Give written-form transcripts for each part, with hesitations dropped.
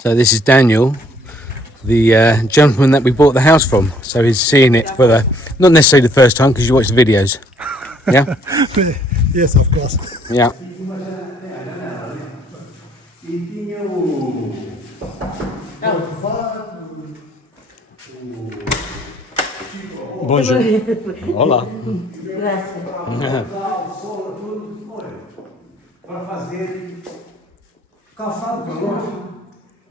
So this is Daniel, the gentleman that we bought the house from. So he's seeing it for not necessarily the first time because you watch the videos. Yeah? Yes, of course. Yeah. Bonjour. Hola. Para fazer calçado para nós.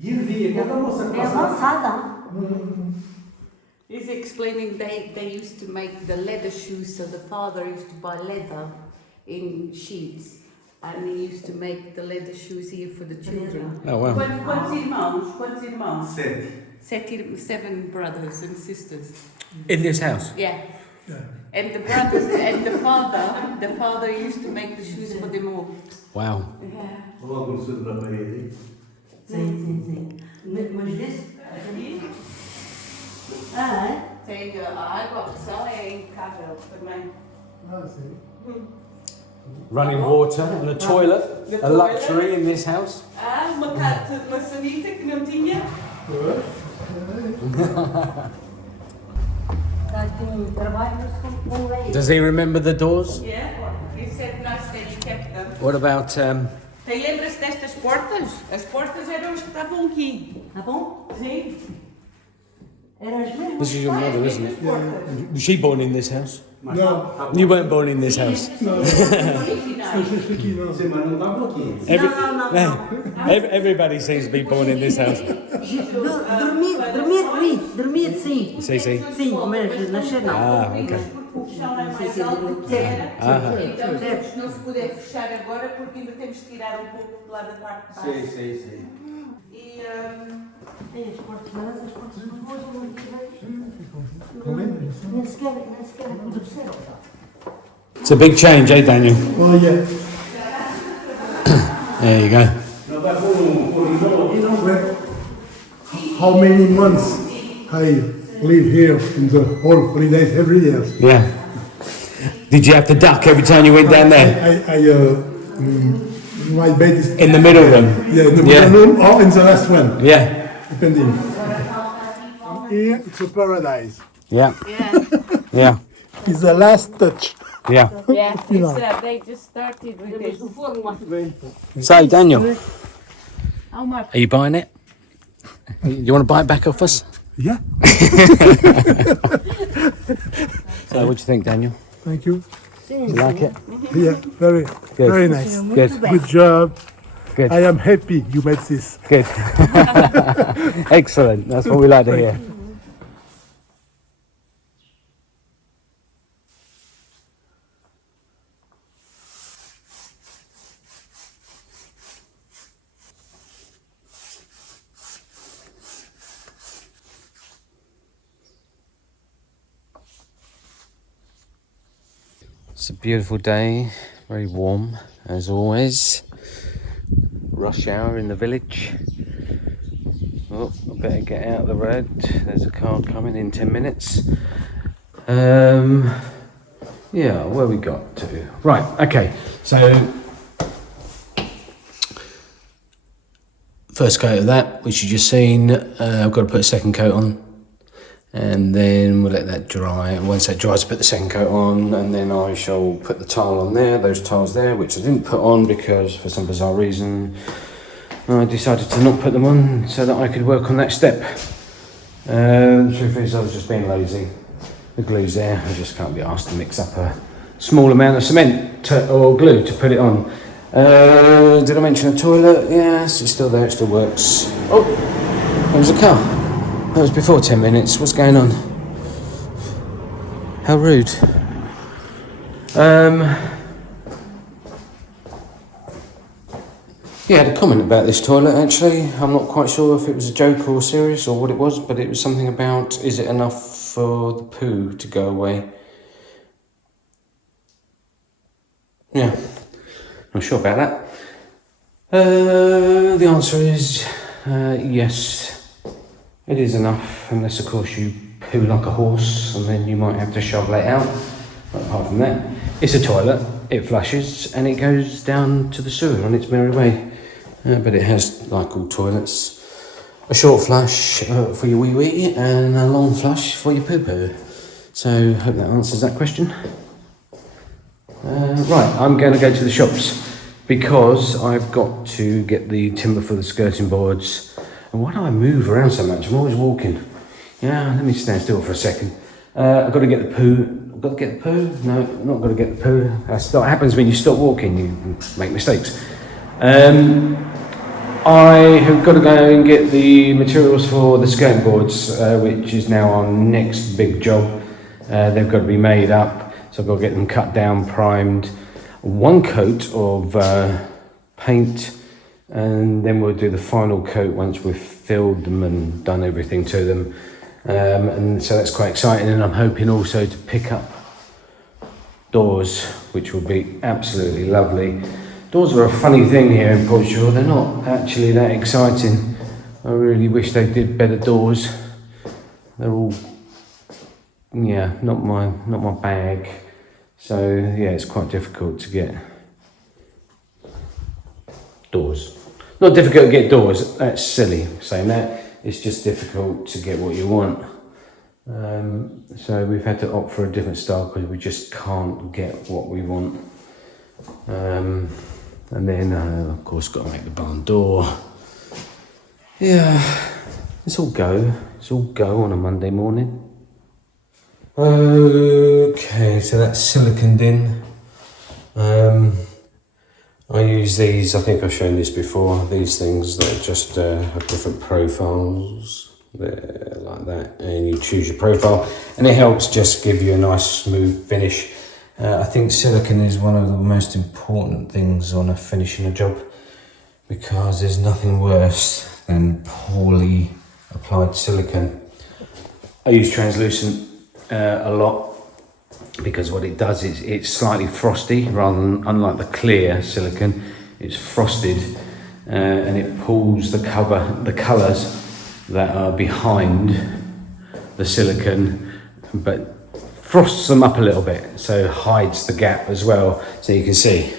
E ele via, cada moça que passava. He's explaining they used to make the leather shoes, so the father used to buy leather in sheets and he used to make the leather shoes here for the children. Oh, wow. Quantos irmãos? Quantos irmãos? Seven. 7 brothers and sisters. In this house? Yeah. And the brothers and the father used to make the shoes for them all. Wow. Logo no sul da parede. Sim. Mas desse aqui? Tem a água, a opção é impecável também. Sim. Running water and a toilet, a luxury in this house. Uma sanita que não tinha. Does he remember the doors? Yeah, he said nice that he kept them. What about Lembra-se destas portas? As portas eram as que estavam aqui. Tá bom? Sim. Eram as mesmas. this is your mother, isn't it? Was she born in this house? No, You weren't born in this house. não. Especialmente aqui não. Sim, mas não estava aqui. Não. Everybody seems to be born in this house. Dormir sim. See. Sim, mas nascer não. Ah, okay. O chão é mais alto do que era. Então, não se puder fechar agora porque ainda temos que tirar um pouco lá da parte de baixo. Sim. E Tem as portas não boas, Comendo? nem sequer apodreceram. It's a big change, eh, Daniel? Oh, yeah. There you go. Não vai pôr corredor. You know where, how many months I live here in the whole holidays every year. Yeah. Did you have to duck every time you went down there? My bed is In the middle room? in the middle room or in the last one, Yeah. depending. Here it's a paradise. Yeah. yeah. It's the last touch. Yeah. Yes, they just started with this. So, Daniel, How much? are you buying it? You want to buy it back off us? Yeah. So, what do you think, Daniel? Thank you. You like it? Yeah, very nice. Good. Good job. Good. I am happy you made this. Good. Excellent. That's what we like to hear. It's a beautiful day, very warm as always. Rush hour in the village. Oh, I better get out of the road. There's a car coming in 10 minutes. Yeah, where we got to? Right, okay. So, first coat of that, which you just seen. I've got to put a second coat on. And then we'll let that dry, and once that dries, put the second coat on, and then I shall put the tile on there, those tiles there, which I didn't put on because for some bizarre reason I decided to not put them on so that I could work on that step. The truth is I was just being lazy. The glue's there, I just can't be asked to mix up a small amount of cement or glue to put it on. Did I mention the toilet? Yes, it's still there, it still works. Oh, there's a car. That was before 10 minutes. What's going on? How rude. Yeah, I had a comment about this toilet actually. I'm not quite sure if it was a joke or serious or what it was, but it was something about, is it enough for the poo to go away? Yeah, not sure about that. The answer is yes. It is enough, unless of course you poo like a horse and then you might have to shovel it out. But apart from that, it's a toilet, it flushes and it goes down to the sewer on its merry way. But it has, like all toilets, a short flush for your wee wee and a long flush for your poo poo. So hope that answers that question. Right, I'm going to go to the shops because I've got to get the timber for the skirting boards. And why do I move around so much? I'm always walking. Yeah, let me stand still for a second. I've got to get the poo. I've got to get the poo? No, I'm not going to get the poo. That's what happens when you stop walking, you make mistakes. I have got to go and get the materials for the skirting boards, which is now our next big job. They've got to be made up, so I've got to get them cut down, primed, one coat of paint, and then we'll do the final coat once we've filled them and done everything to them. And so that's quite exciting, and I'm hoping also to pick up doors, which will be absolutely lovely. Doors are a funny thing here in Portugal. They're not actually that exciting. I really wish they did better doors. They're all, yeah, not my bag. So yeah, it's quite difficult to get doors. Not difficult to get doors. That's silly saying that. It's just difficult to get what you want. So we've had to opt for a different style because we just can't get what we want. And then, of course, got to make the barn door. Yeah, it's all go. It's all go on a Monday morning. Okay, so that's siliconed in. I use these, I think I've shown this before, these things that just have different profiles. There, like that, and you choose your profile, and it helps just give you a nice smooth finish. I think silicone is one of the most important things on finishing a job, because there's nothing worse than poorly applied silicone. I use translucent a lot because what it does is it's slightly frosty, rather than, unlike the clear silicone, it's frosted, and it pulls the colours that are behind the silicone, but frosts them up a little bit, so hides the gap as well. So you can see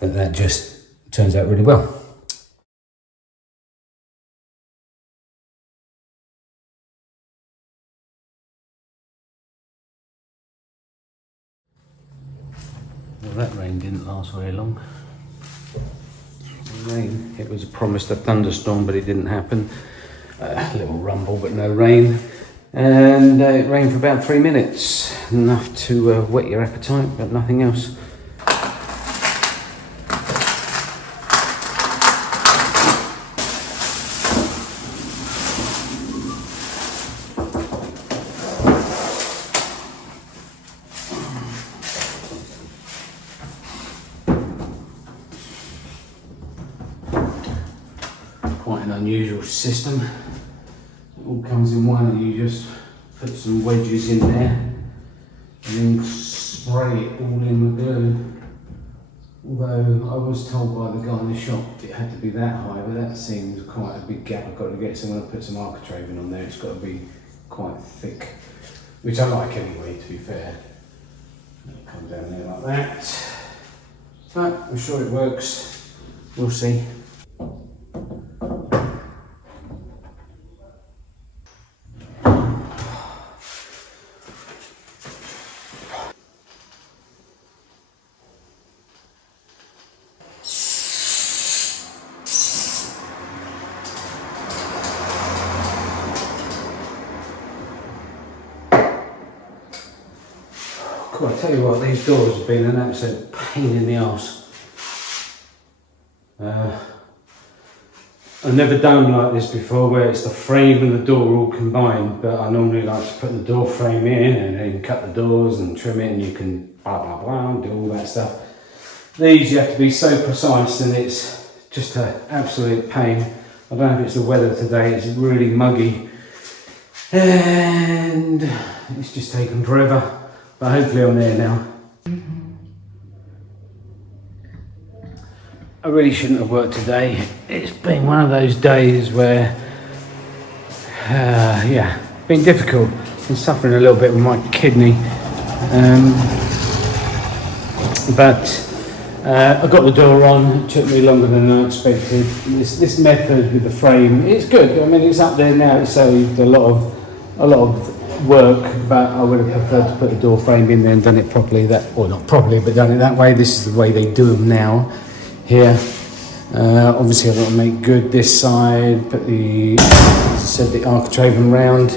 that just turns out really well. Well, that rain didn't last very long. Rain, it was promised a thunderstorm, but it didn't happen. A little rumble, but no rain. And it rained for about 3 minutes, enough to whet your appetite, but nothing else. Quite an unusual system. It all comes in one, and you just put some wedges in there and then spray it all in with glue. Although I was told by the guy in the shop it had to be that high, but that seems quite a big gap I've got to get, so I'm going to put some architraving on there. It's got to be quite thick, which I like anyway, to be fair. It'll come down there like that. But I'm sure it works. We'll see. Cool, I tell you what, these doors have been an absolute pain in the arse. I've never done like this before, where it's the frame and the door all combined, but I normally like to put the door frame in and then cut the doors and trim it, and you can blah blah blah, do all that stuff. These you have to be so precise, and it's just an absolute pain. I don't know if it's the weather today, it's really muggy, and it's just taken forever. But hopefully I'm there now. I really shouldn't have worked today. It's been one of those days where, yeah, been difficult. Been suffering a little bit with my kidney. But I got the door on. It took me longer than I expected. This method with the frame, it's good. I mean, it's up there now. It saved a lot of work, but I would have preferred to put the door frame in there and done it properly. Not properly, but done it that way. This is the way they do them now here. Obviously, I've got to make good this side. Put the, as I said, the architrave round.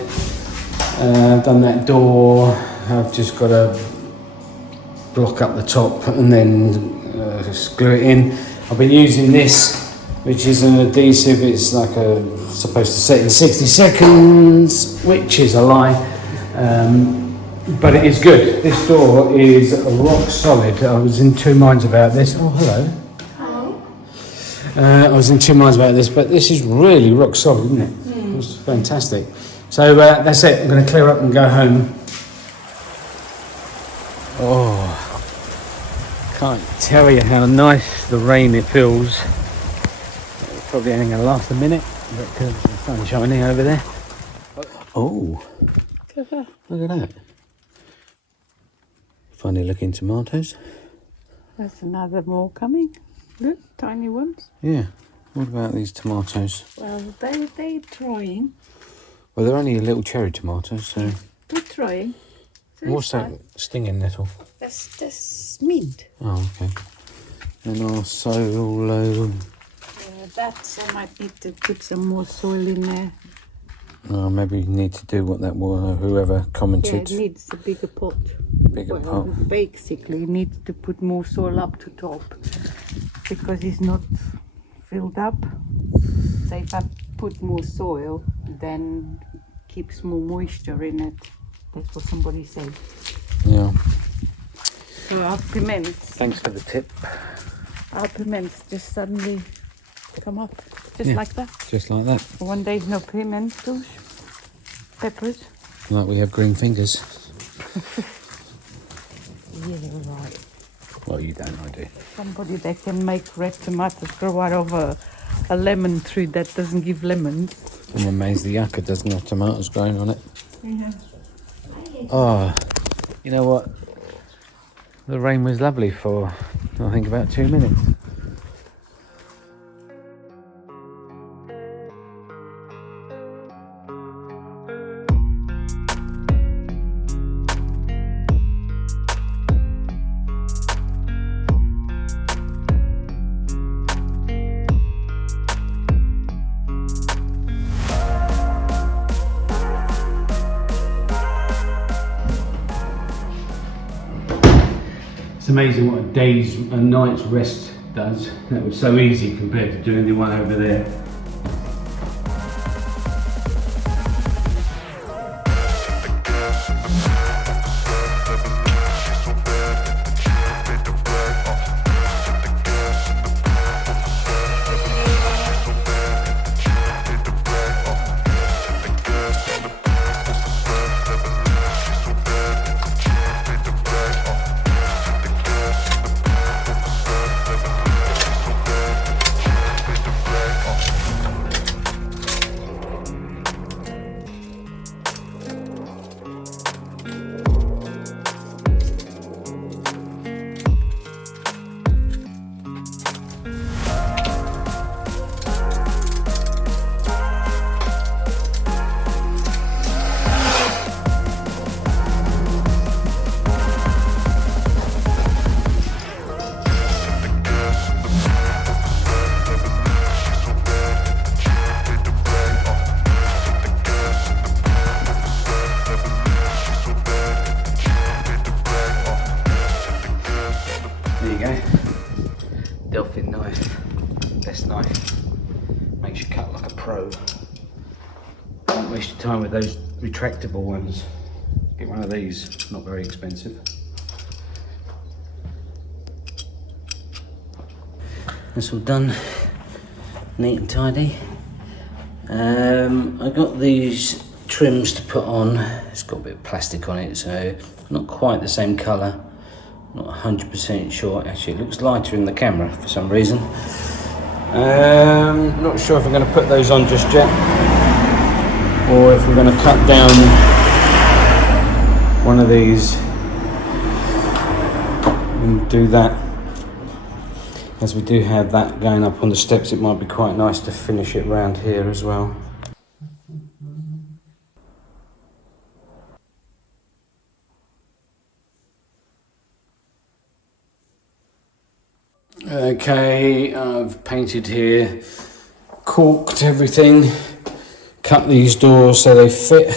Done that door. I've just got to block up the top and then just glue it in. I've been using this, which is an adhesive. It's like supposed to set in 60 seconds, which is a lie, but it is good. This door is rock solid. I was in two minds about this. Oh, hello. I was in two minds about this, but this is really rock solid, isn't it? It's fantastic. So that's it. I'm going to clear up and go home. Oh, can't tell you how nice the rain it feels. It's probably only going to last a minute, but because the sun's shining over there. Oh, look at that. Funny looking tomatoes. There's another more coming. Look, tiny ones. Yeah. What about these tomatoes? Well, they're trying. Well, they're only little cherry tomatoes, so. They're trying. So What's that stinging nettle? That's mint. Oh, okay. And our solo. I might need to put some more soil in there. Maybe you need to do what that was, whoever Yeah, commented. it needs a bigger pot. Bigger pot. Basically, it needs to put more soil up to top because it's not filled up. So if I put more soil, then keeps more moisture in it. That's what somebody said. Yeah. So our piments, Thanks for the tip. just suddenly come up, just Yeah. like that. Just like that. One day no pimentos, peppers. Like we have green fingers. Yeah, right. Well, you don't, I do. Somebody that can make red tomatoes grow out of a lemon tree that doesn't give lemons. I'm amazed the yucca doesn't have tomatoes growing on it. Yeah. Oh, you know what? The rain was lovely for, I think, about 2 minutes. It's amazing what a day's and night's rest does. That was so easy compared to doing the one over there. There you go. Delphin knife. Best knife. Makes you cut like a pro. Don't waste your time with those retractable ones. Get one of these, not very expensive. That's all done. Neat and tidy. I got these trims to put on. It's got a bit of plastic on it, so not quite the same colour. Not 100% sure. Actually, it looks lighter in the camera for some reason. Not sure if I'm going to put those on just yet, or if we're going to cut down one of these and do that. as we do have that going up on the steps, it might be quite nice to finish it round here as well. Okay, I've painted here, caulked everything, cut these doors so they fit.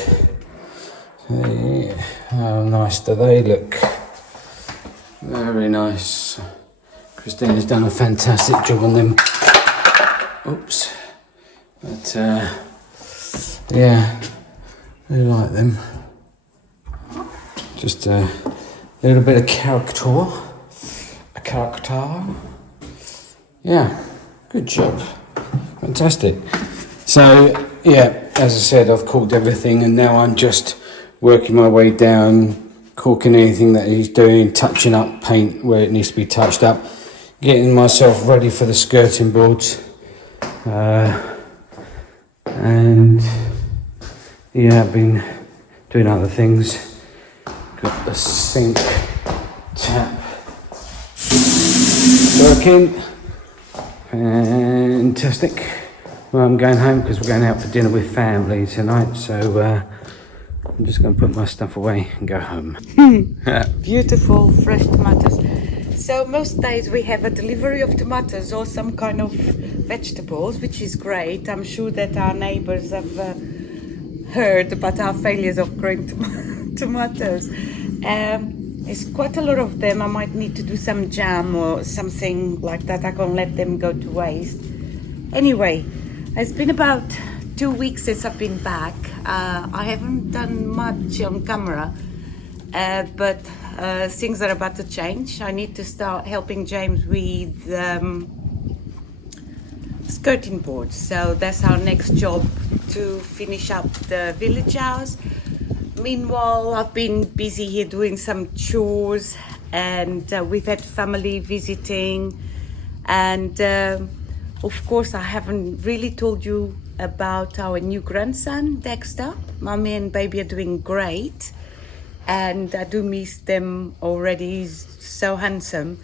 How nice do they look? Very nice. Christina's done a fantastic job on them. Oops. But yeah, I like them. Just a little bit of character. A character. Yeah, good job. Fantastic. So yeah, as I said, I've caulked everything and now I'm just working my way down, caulking anything that he's doing, touching up paint where it needs to be touched up, getting myself ready for the skirting boards. And yeah, I've been doing other things. Got the sink tap working. Fantastic. Well, I'm going home because we're going out for dinner with family tonight, so I'm just going to put my stuff away and go home. Beautiful fresh tomatoes. So most days we have a delivery of tomatoes or some kind of vegetables, which is great. I'm sure that our neighbors have heard about our failures of growing tomatoes. There's quite a lot of them. I might need to do some jam or something like that. I can't let them go to waste. Anyway, it's been about 2 weeks since I've been back. I haven't done much on camera, but things are about to change. I need to start helping James with skirting boards. So that's our next job, to finish up the village house. Meanwhile, I've been busy here doing some chores, and we've had family visiting, and of course I haven't really told you about our new grandson Dexter. Mummy and baby are doing great, and I do miss them already. He's so handsome.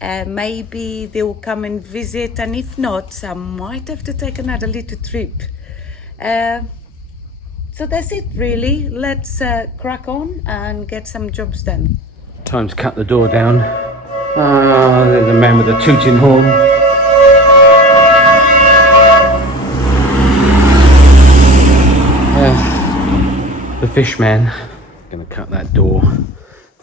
Maybe they will come and visit, and if not, I might have to take another little trip. So that's it really. Let's crack on and get some jobs done. Time to cut the door down. There's the man with the tooting horn. The fish man. Gonna cut that door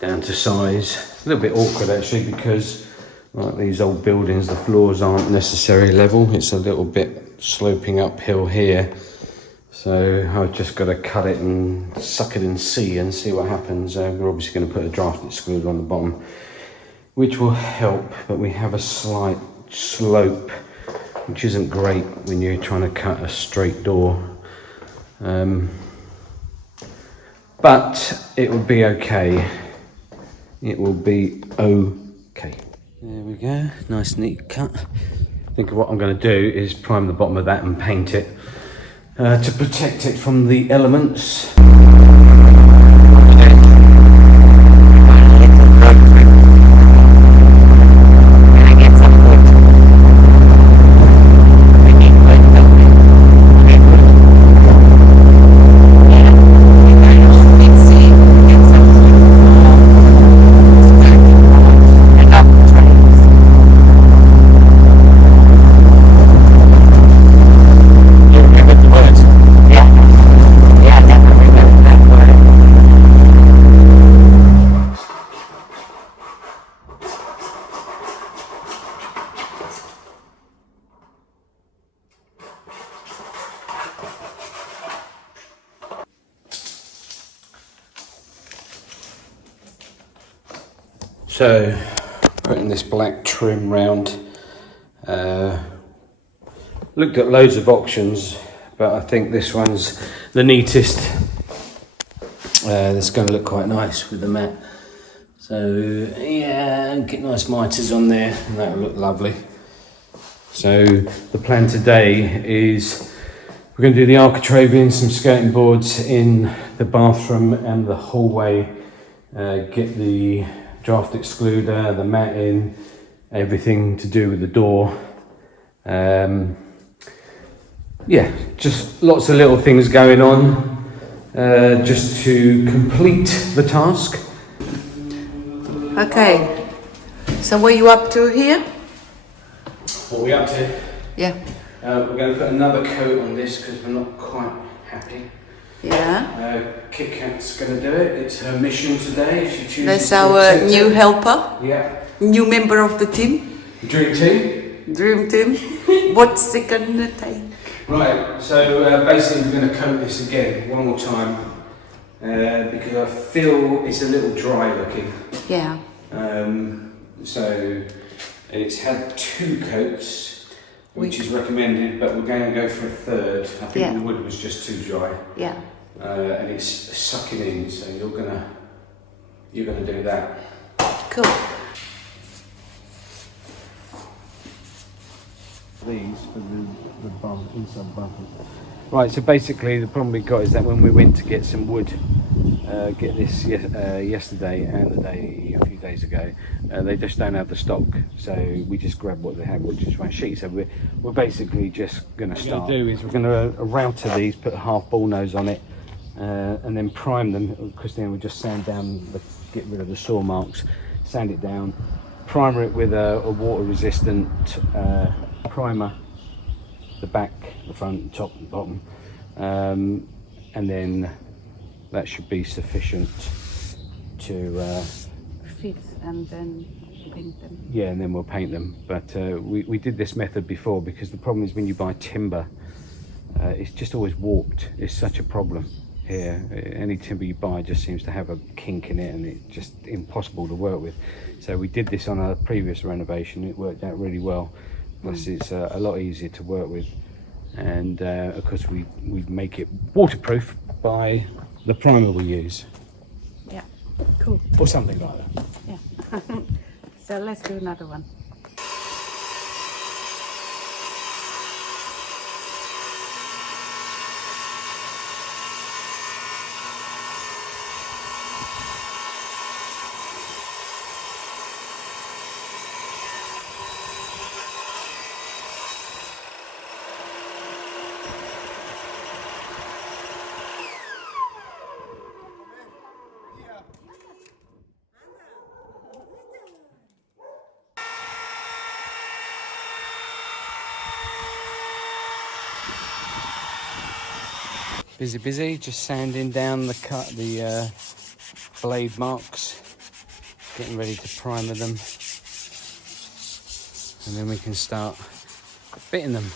down to size. It's a little bit awkward actually, because like these old buildings, the floors aren't necessarily level. It's a little bit sloping uphill here. So I've just got to cut it and suck it and see what happens. We're obviously going to put a draft excluder on the bottom, which will help, but we have a slight slope, which isn't great when you're trying to cut a straight door. But it will be okay. It will be okay. There we go, nice neat cut. I think what I'm going to do is prime the bottom of that and paint it. To protect it from the elements. So, putting this black trim round, looked at loads of options, but I think this one's the neatest. It's going to look quite nice with the mat. So yeah, get nice mitres on there and that will look lovely. So the plan today is we're going to do the architrave, some skirting boards in the bathroom and the hallway, get the draft excluder, the mat in, everything to do with the door. Yeah, just lots of little things going on, just to complete the task. Okay, so what are you up to here? What are we up to? Yeah. We're going to put another coat on this because we're not quite happy. Yeah. Kit Kat's going to do it. It's her mission today. If she chooses That's to our accept new it. helper, Yeah. new member of the team, Dream team. dream team. What's it gonna take? Right. So basically, we're going to coat this again one more time because I feel it's a little dry looking. Yeah. So it's had 2 coats, which is recommended, but we're going to go for a third. I think the wood was just too dry. Yeah. And it's sucking in, so you're gonna do that. Cool. These for the bump, inside bumper. Right, so basically the problem we got is that when we went to get some wood, get this yesterday and a few days ago, they just don't have the stock, so we just grabbed what they had, which is one sheet. So we're basically just going to start. What we're going to do is we're going to router these, put a half ball nose on it, and then prime them. Christina will just sand down, get rid of the saw marks, sand it down, primer it with a water resistant primer, the back, the front, top and bottom, and then that should be sufficient to Fit and then paint them. yeah, and then we'll paint them. But we did this method before because the problem is when you buy timber, it's just always warped. It's such a problem here. Any timber you buy just seems to have a kink in it and it's just impossible to work with. So we did this on a previous renovation. It worked out really well. Plus it's a lot easier to work with, and of course we make it waterproof by the primer we use. Yeah. Cool. Or something like that. Yeah. So let's do another one. Busy, just sanding down the blade marks, getting ready to primer them, and then we can start fitting them.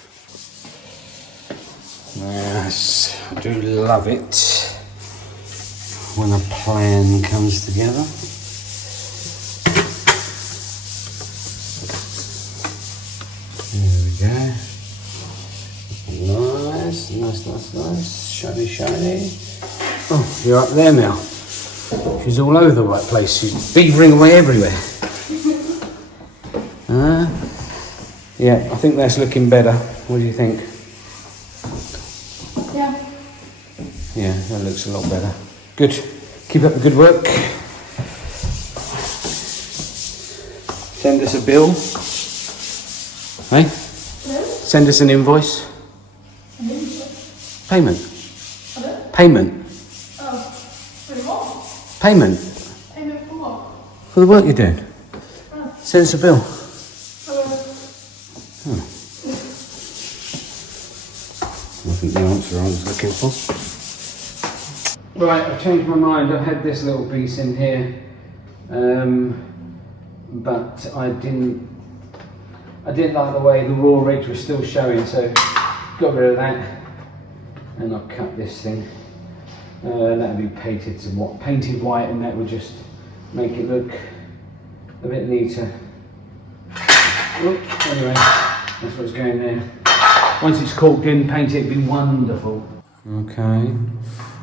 Yes, I do love it when a plan comes together. There we go. Nice. Shiny. Oh, you're up there now. She's all over the right place. She's beavering away everywhere. Yeah, I think that's looking better. What do you think? Yeah. Yeah, that looks a lot better. Good. Keep up the good work. Send us a bill. Hey? Send us an invoice. Payment. Payment. Oh, for what? Payment. Payment for what? For the work you're doing. Send us a bill. Wasn't the answer I was looking for. Right, I've changed my mind. I've had this little piece in here, but I didn't like the way the raw edge was still showing, so got rid of that, and I've cut this thing. That would be painted white, and that would just make it look a bit neater. Oh, anyway, that's what's going there. Once it's caulked in, paint it'd be wonderful.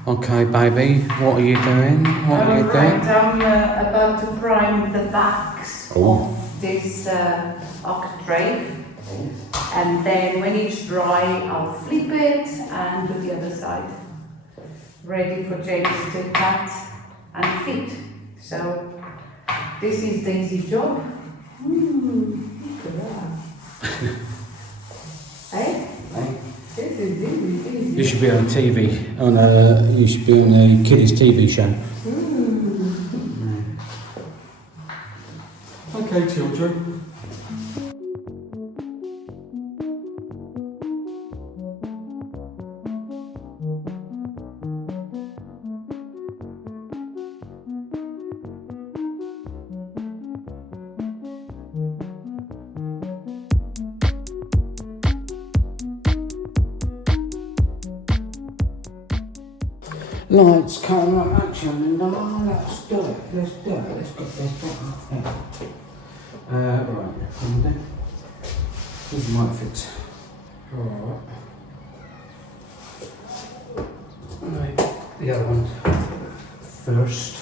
Okay, baby, what are you doing? I'm about to prime the backs Oh. of this octave, and then when it's dry, I'll flip it and do the other side. Ready for James to cut and fit. So this is the easy job. Look at that. Eh? This is easy. You should be on TV, you should be on a kiddies TV show. Okay, children. Lights, camera, action, no, let's do it, let's get this. Right, and then, this might fit. Alright. Right, the other one first.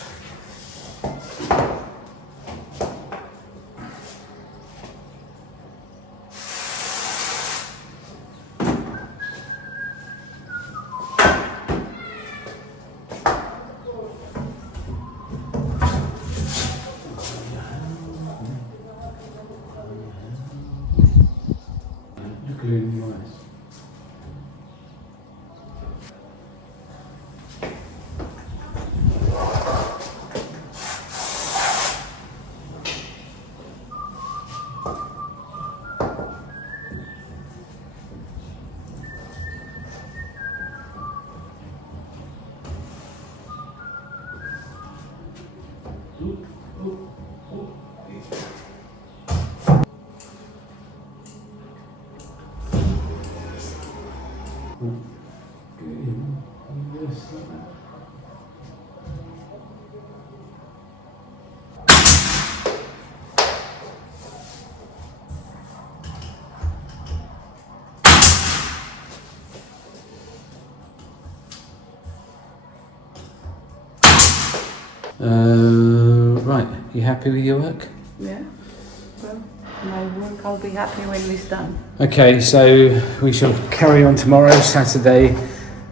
Really nice. Right, you happy with your work? Yeah. Well, my work, I'll be happy when it's done. Okay, so we shall carry on tomorrow, Saturday,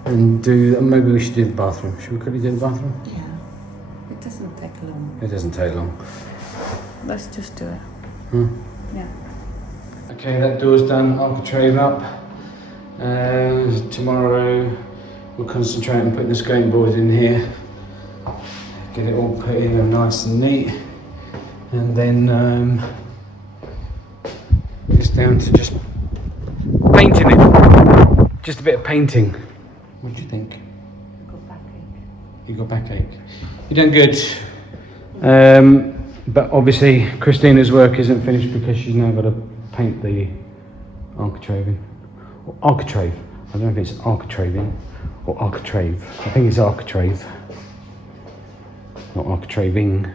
and maybe we should do the bathroom. Should we quickly do the bathroom? Yeah. It doesn't take long. It doesn't take long. Let's just do it. Yeah. Okay, that door's done, architrave up. Tomorrow we'll concentrate on putting the skirting board in here. Get it all put in and nice and neat. And then it's down to just painting it. Just a bit of painting. What do you think? I've got backache. You got backache. You're doing good. But obviously Christina's work isn't finished because she's now got to paint the architraving. Or architrave. I don't know if it's architraving or architrave. I think it's architrave. Not architraving.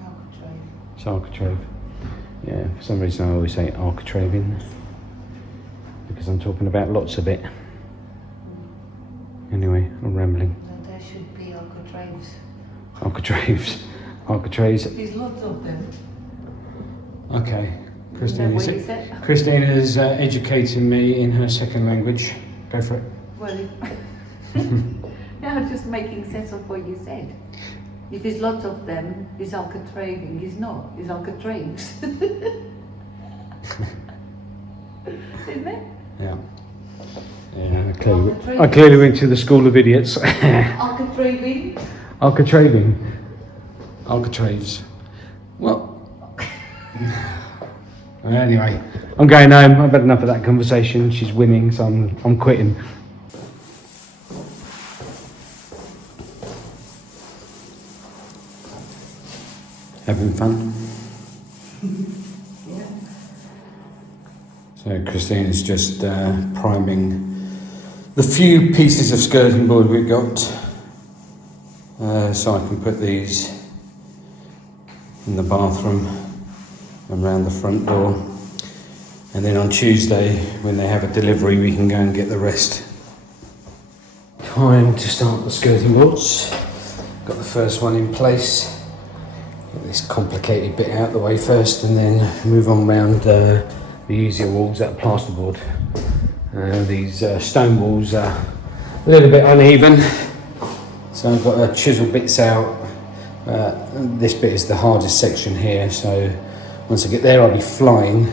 Architrave. It's architrave. Yeah, for some reason I always say architraving. Because I'm talking about lots of it. Anyway, I'm rambling. No, there should be architraves. Architraves. Architraves. There's lots of them. Okay. Is that what you said? Christina's educating me in her second language. Go for it. Well, now I'm just making sense of what you said. If there's lots of them, it's architraving. It's not. It's architraves. Isn't it? Yeah. Yeah, I clearly went to the school of idiots. Architraving. Architraving. Architraves. Well. Anyway, I'm going home. I've had enough of that conversation. She's winning, so I'm quitting. Having fun? Yeah. So Christina's just priming the few pieces of skirting board we've got, so I can put these in the bathroom and round the front door, and then on Tuesday when they have a delivery we can go and get the rest. Time to start the skirting boards. Got the first one in place. Get this complicated bit out the way first and then move on round the easier walls that are plasterboard. These stone walls are a little bit uneven, so I've got to chisel bits out. This bit is the hardest section here, so Once I get there, I'll be flying.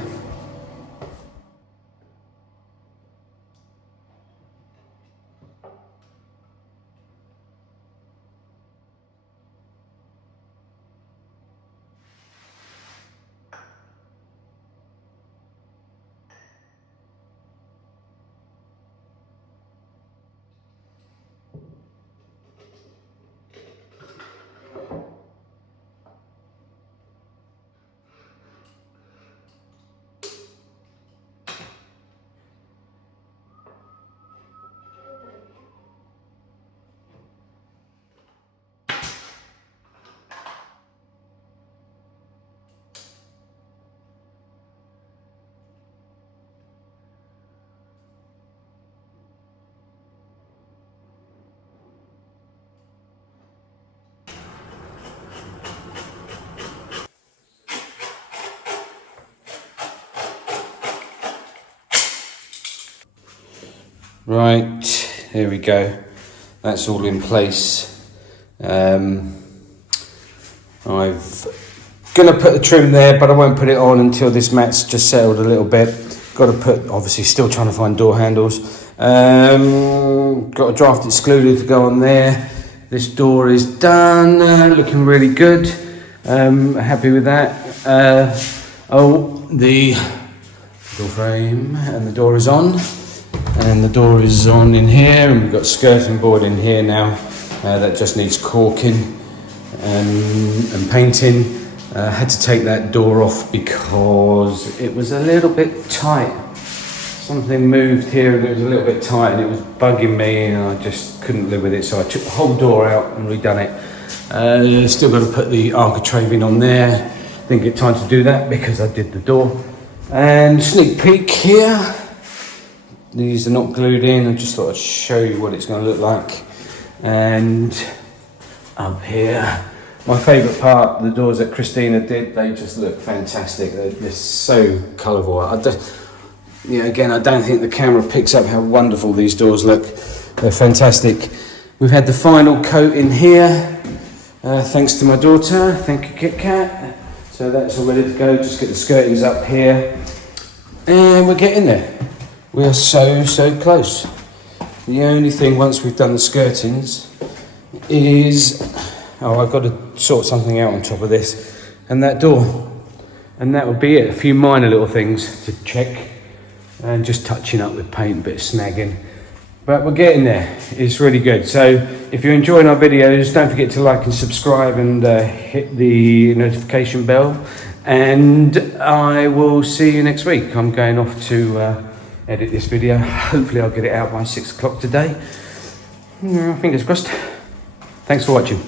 Right, here we go. That's all in place. I'm gonna put the trim there, but I won't put it on until this mat's just settled a little bit. Got to put, obviously still trying to find door handles. Got a draft excluder to go on there. This door is done, looking really good. Happy with that. The door frame and the door is on. And the door is on in here, and we've got skirting board in here now. That just needs caulking and painting. Had to take that door off because it was a little bit tight. Something moved here and it was a little bit tight and it was bugging me, and I just couldn't live with it. So I took the whole door out and redone it. Still got to put the architrave on there. Didn't get time to do that because I did the door. And sneak peek here. These are not glued in. I just thought I'd show you what it's going to look like. And up here, my favourite part, the doors that Christina did, they just look fantastic. They're so colourful. Again, I don't think the camera picks up how wonderful these doors look. They're fantastic. We've had the final coat in here, thanks to my daughter. Thank you, Kit Kat. So that's all ready to go. Just get the skirtings up here, and we're getting there. We are so close. The only thing, once we've done the skirtings, is I've got to sort something out on top of this and that door, and that would be it. A few minor little things to check and just touching up with paint, a bit of snagging, but we're getting there. It's really good. So if you're enjoying our videos, don't forget to like and subscribe and hit the notification bell, and I will see you next week. I'm going off to edit this video. Hopefully I'll get it out by 6 o'clock today. Fingers crossed. Thanks for watching.